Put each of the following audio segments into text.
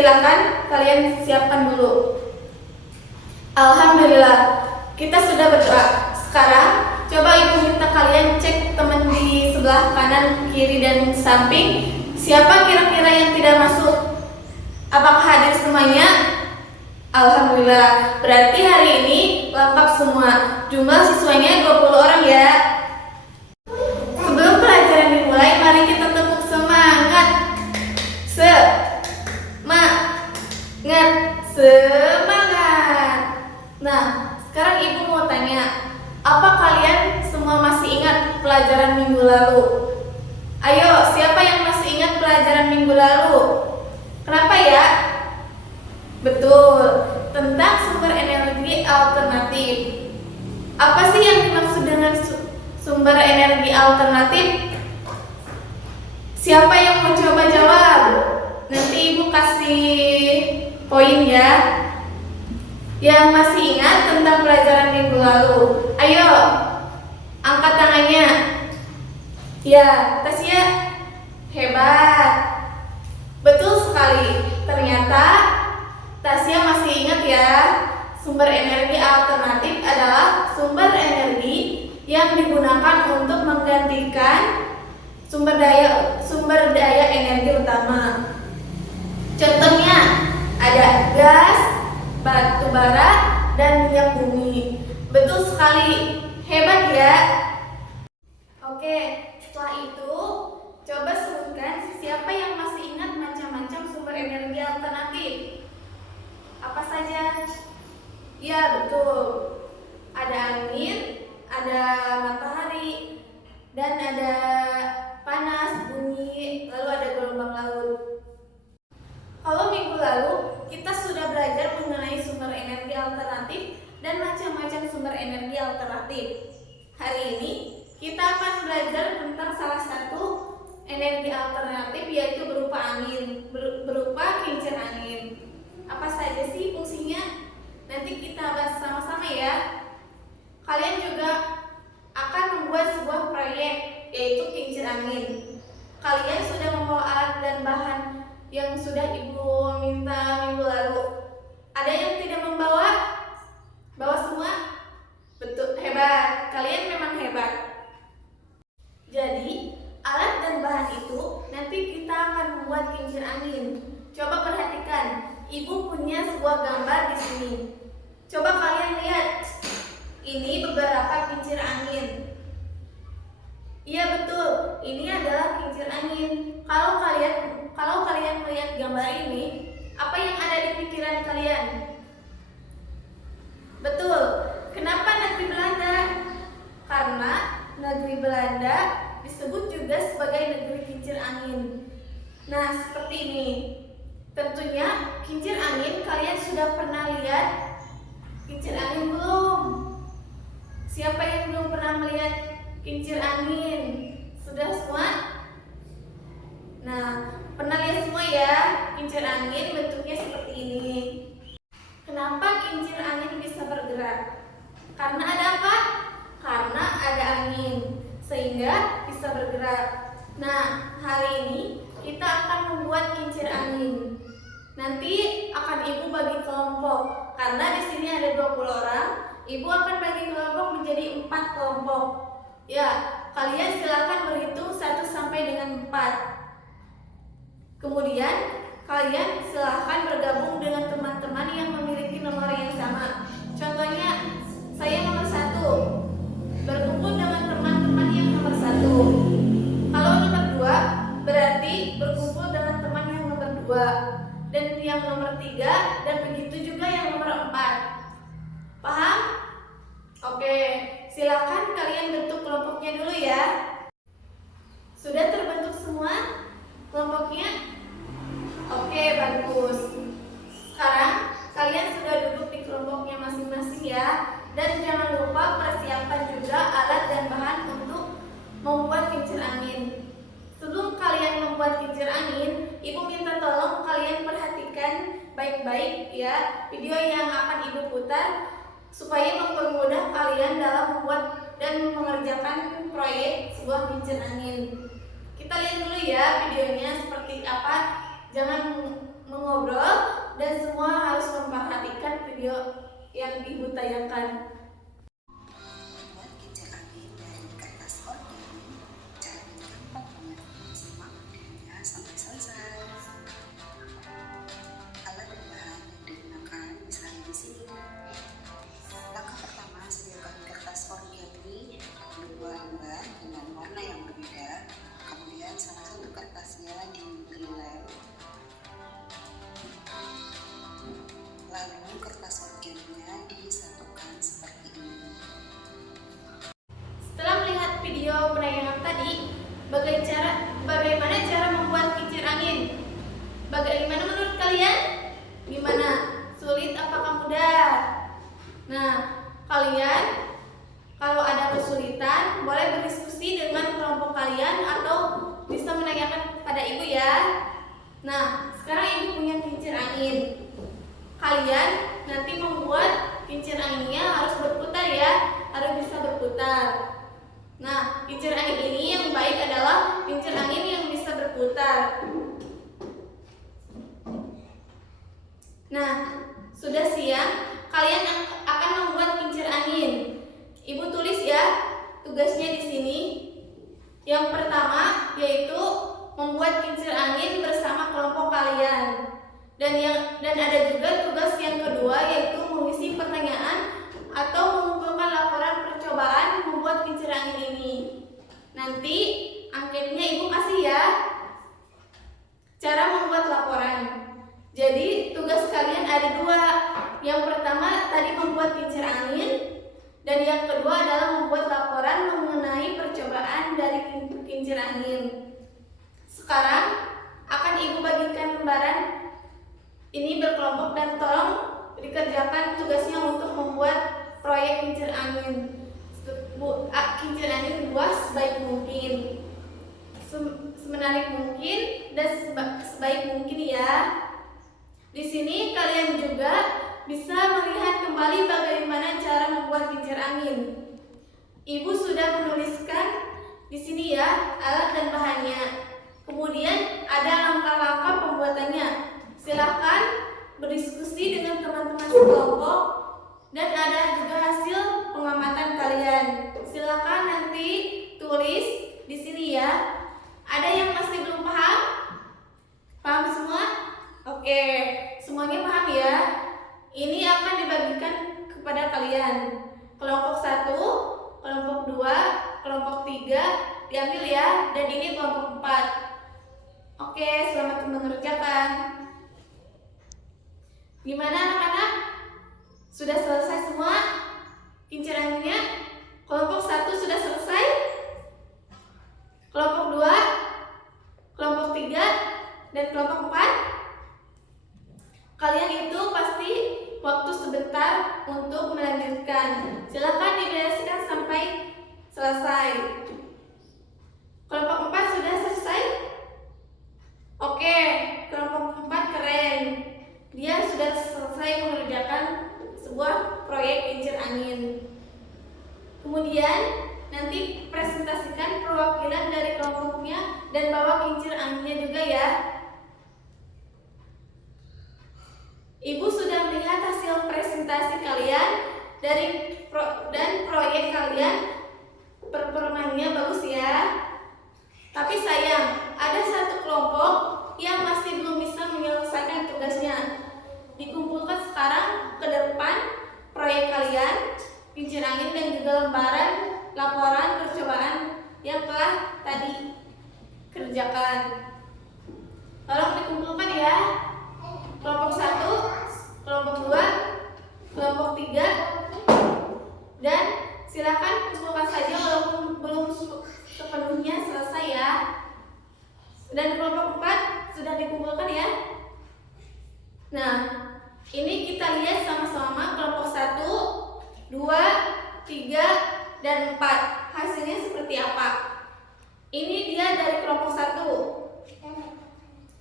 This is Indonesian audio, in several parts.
silakan kalian siapkan dulu. Alhamdulillah, kita sudah berdoa. Sekarang coba ibu minta kalian cek teman di sebelah kanan, kiri, dan samping. Siapa kira-kira yang tidak masuk? Apakah hadir semuanya? Alhamdulillah, berarti hari ini lengkap semua. Jumlah siswanya 20 orang ya. Sebelum pelajaran dimulai, mari kita tepuk semangat. Semangat. Nah, sekarang ibu mau tanya, apa kalian semua masih ingat pelajaran minggu lalu? Ayo, siapa yang masih ingat pelajaran minggu lalu? Kenapa ya? Betul, tentang sumber energi alternatif. Apa sih yang dimaksud dengan sumber energi alternatif? Siapa yang mau coba jawab? Nanti ibu kasih poin ya. Yang masih ingat tentang pelajaran minggu lalu, ayo angkat tangannya. Ya, Tasya, hebat. Betul sekali. Ternyata Tasya masih ingat ya. Sumber energi alternatif adalah sumber energi yang digunakan untuk menggantikan sumber daya energi utama. Contohnya ada gas, batu bara, dan minyak bumi. Betul sekali. Hebat ya. Oke, setelah itu coba sebutkan siapa yang masih ingat macam-macam sumber energi alternatif. Apa saja? Ya, betul. Ada angin, ada matahari, dan ada panas, bumi, lalu ada gelombang laut. Kalau minggu lalu kita sudah belajar mengenai sumber energi alternatif dan macam-macam sumber energi alternatif. Hari ini kita akan belajar tentang salah satu energi alternatif, yaitu berupa angin, berupa kincir angin. Apa saja sih fungsinya? Nanti kita bahas sama-sama ya. Kalian juga akan membuat sebuah proyek, yaitu kincir angin. Kalian sudah membawa alat dan bahan yang sudah ibu minta minggu lalu. Ada yang tidak membawa? Bawa semua? Betul, hebat. Kalian memang hebat. Jadi, alat dan bahan itu nanti kita akan membuat kincir angin. Coba perhatikan, ibu punya sebuah gambar di sini. Coba kalian lihat. Ini beberapa kincir angin. Iya betul, ini adalah kincir angin. Kalau kalian melihat gambar ini, apa yang ada di pikiran kalian? Betul. Kenapa negeri Belanda? Karena negeri Belanda disebut juga sebagai negeri kincir angin. Nah, seperti ini. Tentunya kincir angin kalian sudah pernah lihat kincir angin belum? Siapa yang belum pernah melihat kincir angin? Sudah semua? Nah, pernah lihat semua ya? Kincir angin bentuknya seperti ini. Kenapa kincir angin bisa bergerak? Karena ada apa? Karena ada angin, sehingga bisa bergerak. Nah, hari ini kita akan membuat kincir angin. Nanti akan ibu bagi kelompok. Karena di sini ada 20 orang, ibu akan bagi kelompok menjadi 4 kelompok. Ya, kalian silakan berhitung 1 sampai dengan 4. Kemudian kalian silahkan bergabung dengan teman-teman yang memiliki nomor yang sama. Contohnya, saya nomor 1, berkumpul dengan teman-teman yang nomor 1. Kalau nomor 2, berarti berkumpul dengan teman yang nomor 2. Dan yang nomor 3, dan begitu juga yang nomor 4. Paham? Oke, silakan kalian bentuk kelompoknya dulu ya. Sudah terbentuk semua kelompoknya? Oke, bagus. Sekarang kalian sudah duduk di kelompoknya masing-masing ya. Dan jangan lupa persiapkan juga alat dan bahan untuk membuat kincir angin. Sebelum kalian membuat kincir angin, ibu minta tolong kalian perhatikan baik-baik ya video yang akan ibu putar, supaya mempermudah kalian dalam membuat dan mengerjakan proyek sebuah kincir angin. Kita lihat dulu ya videonya seperti apa. Jangan mengobrol dan semua harus memperhatikan video yang ibu tayangkan. Buat kincir angin dari kertas organik, caranya gampang banget. Simak videonya sampai selesai. Alat dan bahan yang digunakan misalnya di sini. Langkah pertama, sediakan kertas organik dua lembar dengan warna yang berbeda. Kemudian salah satu kertasnya dilem. Lalu kertas organiknya disatukan seperti ini. Setelah melihat video penayangan tadi, bagaimana cara membuat kincir angin? Bagaimana menurut kalian? Gimana? Sulit apakah mudah? Nah, kalian kalau ada kesulitan boleh berdiskusi dengan kelompok kalian atau bisa menanyakan kepada ibu ya. Nah, sekarang ibu punya kincir angin. Kalian nanti membuat kincir anginnya harus berputar ya, harus bisa berputar. Nah, kincir angin ini yang baik adalah kincir angin yang bisa berputar. Nah, sudah siang, kalian akan membuat kincir angin. Ibu tulis ya tugasnya di sini. Yang pertama yaitu membuat kincir angin bersama kelompok kalian. Dan ada juga tugas yang kedua yaitu mengisi pertanyaan atau mengumpulkan laporan percobaan membuat kincir angin ini. Nanti anketnya ibu kasih ya. Cara membuat laporan. Jadi tugas kalian ada dua. Yang pertama tadi membuat kincir angin, dan yang kedua adalah membuat laporan mengenai percobaan dari kincir angin. Sekarang akan ibu bagikan lembaran ini berkelompok dan tolong dikerjakan tugasnya untuk membuat proyek kincir angin. Kincir angin buat sebaik mungkin, semenarik mungkin dan sebaik mungkin ya. Di sini kalian juga bisa melihat kembali bagaimana cara membuat kincir angin. Ibu sudah menuliskan di sini ya alat dan bahannya. Kemudian ada langkah-langkah pembuatannya. Silakan berdiskusi dengan teman-teman sekelompok dan ada juga hasil pengamatan kalian. Silakan nanti tulis di sini ya. Ada yang masih belum paham? Paham semua? Oke, semuanya paham ya? Ini akan dibagikan kepada kalian. Kelompok 1, kelompok 2, kelompok 3 diambil ya, dan ini kelompok 4. Oke, selamat mengerjakan. Gimana anak-anak? Sudah selesai semua kincir anginnya? Kelompok 1 sudah selesai? Kelompok 2, kelompok 3, dan kelompok 4? Kalian itu pasti waktu sebentar untuk melanjutkan. Silakan dibereskan sampai selesai. Kelompok 4 sudah selesai? Oke, kelompok 4 keren. Dia sudah selesai mengerjakan sebuah proyek kincir angin. Kemudian nanti presentasikan perwakilan dari kelompoknya dan bawa kincir anginnya juga ya. Ibu sudah melihat hasil presentasi kalian dan proyek kalian permainannya bagus ya. Tapi sayang, ada satu kelompok yang masih belum bisa menyelesaikan tugasnya. Dikumpulkan sekarang ke depan proyek kalian, kincir angin dan juga lembaran laporan percobaan yang telah tadi kerjakan. Tolong dikumpulkan ya. Kelompok 1, kelompok 2, kelompok 3, dan silakan kumpulkan saja walaupun belum sepenuhnya selesai ya. Dan kelompok 4 sudah dikumpulkan ya. Nah, ini kita lihat sama-sama kelompok 1, 2, 3, dan 4. Hasilnya seperti apa? Ini dia dari kelompok 1.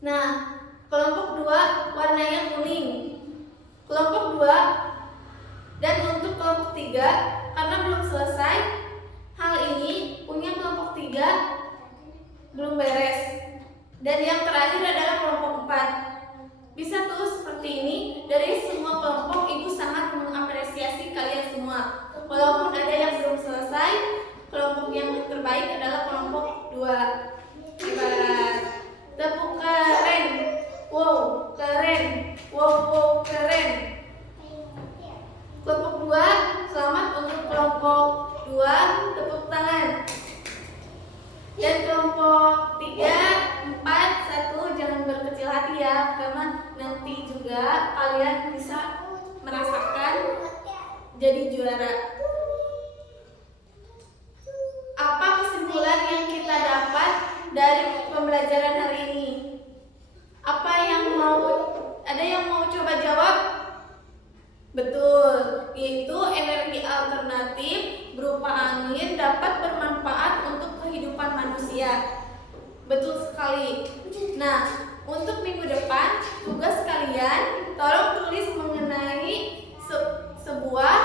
Nah, kelompok 2 warna yang kuning. Kelompok 2 dan untuk kelompok 3 karena belum selesai hal ini, punya kelompok 3 belum beres. Dan yang terakhir adalah kelompok 4. Dan kelompok 3, 4, 1 jangan berkecil hati ya, karena nanti juga kalian bisa merasakan jadi juara. Apa kesimpulan yang kita dapat dari pembelajaran hari ini? Ada yang mau coba jawab? Betul, yaitu energi alternatif berupa angin dapat bermanfaat untuk kehidupan manusia. Betul sekali. Nah, untuk minggu depan, tugas kalian tolong tulis mengenai sebuah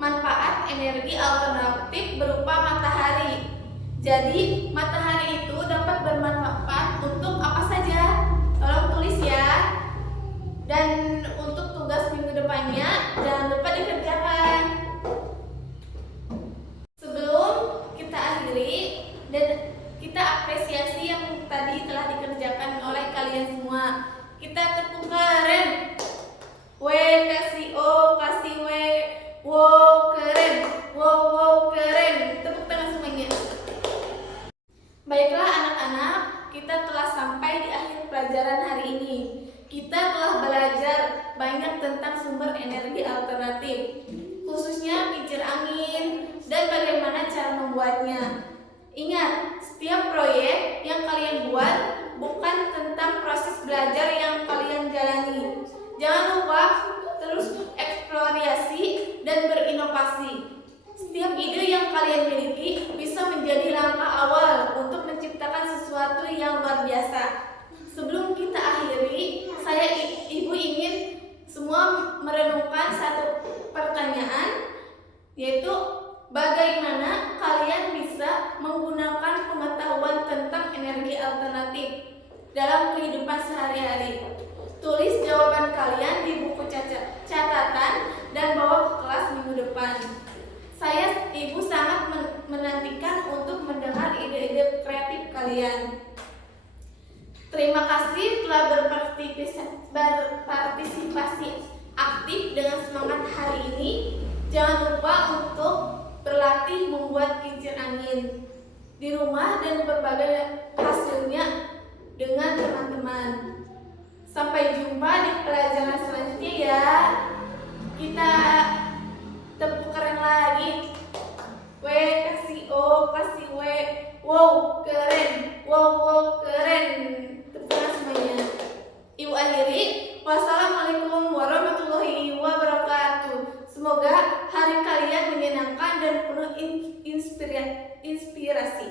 manfaat energi alternatif berupa matahari. Jadi, matahari itu dapat bermanfaat untuk apa saja? Tolong tulis ya. Dan untuk tugas minggu depannya, jangan lupa dikerjakan. Sebelum kita akhiri dan kita apresiasi yang tadi telah dikerjakan oleh kalian semua. Kita tepuk keren. W kasih O kasih W. Wow keren. Wow keren. Tepuk tangan semuanya. Baiklah anak-anak, kita telah sampai di akhir pelajaran hari ini. Kita telah belajar banyak tentang sumber energi alternatif, khususnya kincir angin dan bagaimana cara membuatnya. Ingat, setiap proyek yang kalian buat bukan tentang proses belajar yang kalian jalani. Jangan lupa terus eksplorasi dan berinovasi. Setiap ide yang kalian miliki bisa menjadi langkah awal untuk menciptakan sesuatu yang luar biasa. Sebelum kita akhiri, saya Ibu ingin semua merenungkan satu pertanyaan, yaitu bagaimana kalian bisa menggunakan pengetahuan tentang energi alternatif dalam kehidupan sehari-hari. Tulis jawaban kalian di buku catatan dan bawa ke kelas minggu depan. Saya Ibu sangat menantikan untuk mendengar ide-ide kreatif kalian. Terima kasih telah berpartisipasi aktif dengan semangat hari ini. Jangan lupa untuk berlatih membuat kincir angin di rumah dan berbagai hasilnya dengan teman-teman. Sampai jumpa di pelajaran selanjutnya ya. Kita tepuk keren lagi. W kasih O kasih W. Wow keren. Wow keren. Tepuk semuanya. Ibu akhiri. Wassalamualaikum warahmatullahi wabarakatuh. Semoga hari kalian menyenangkan dan penuh inspirasi.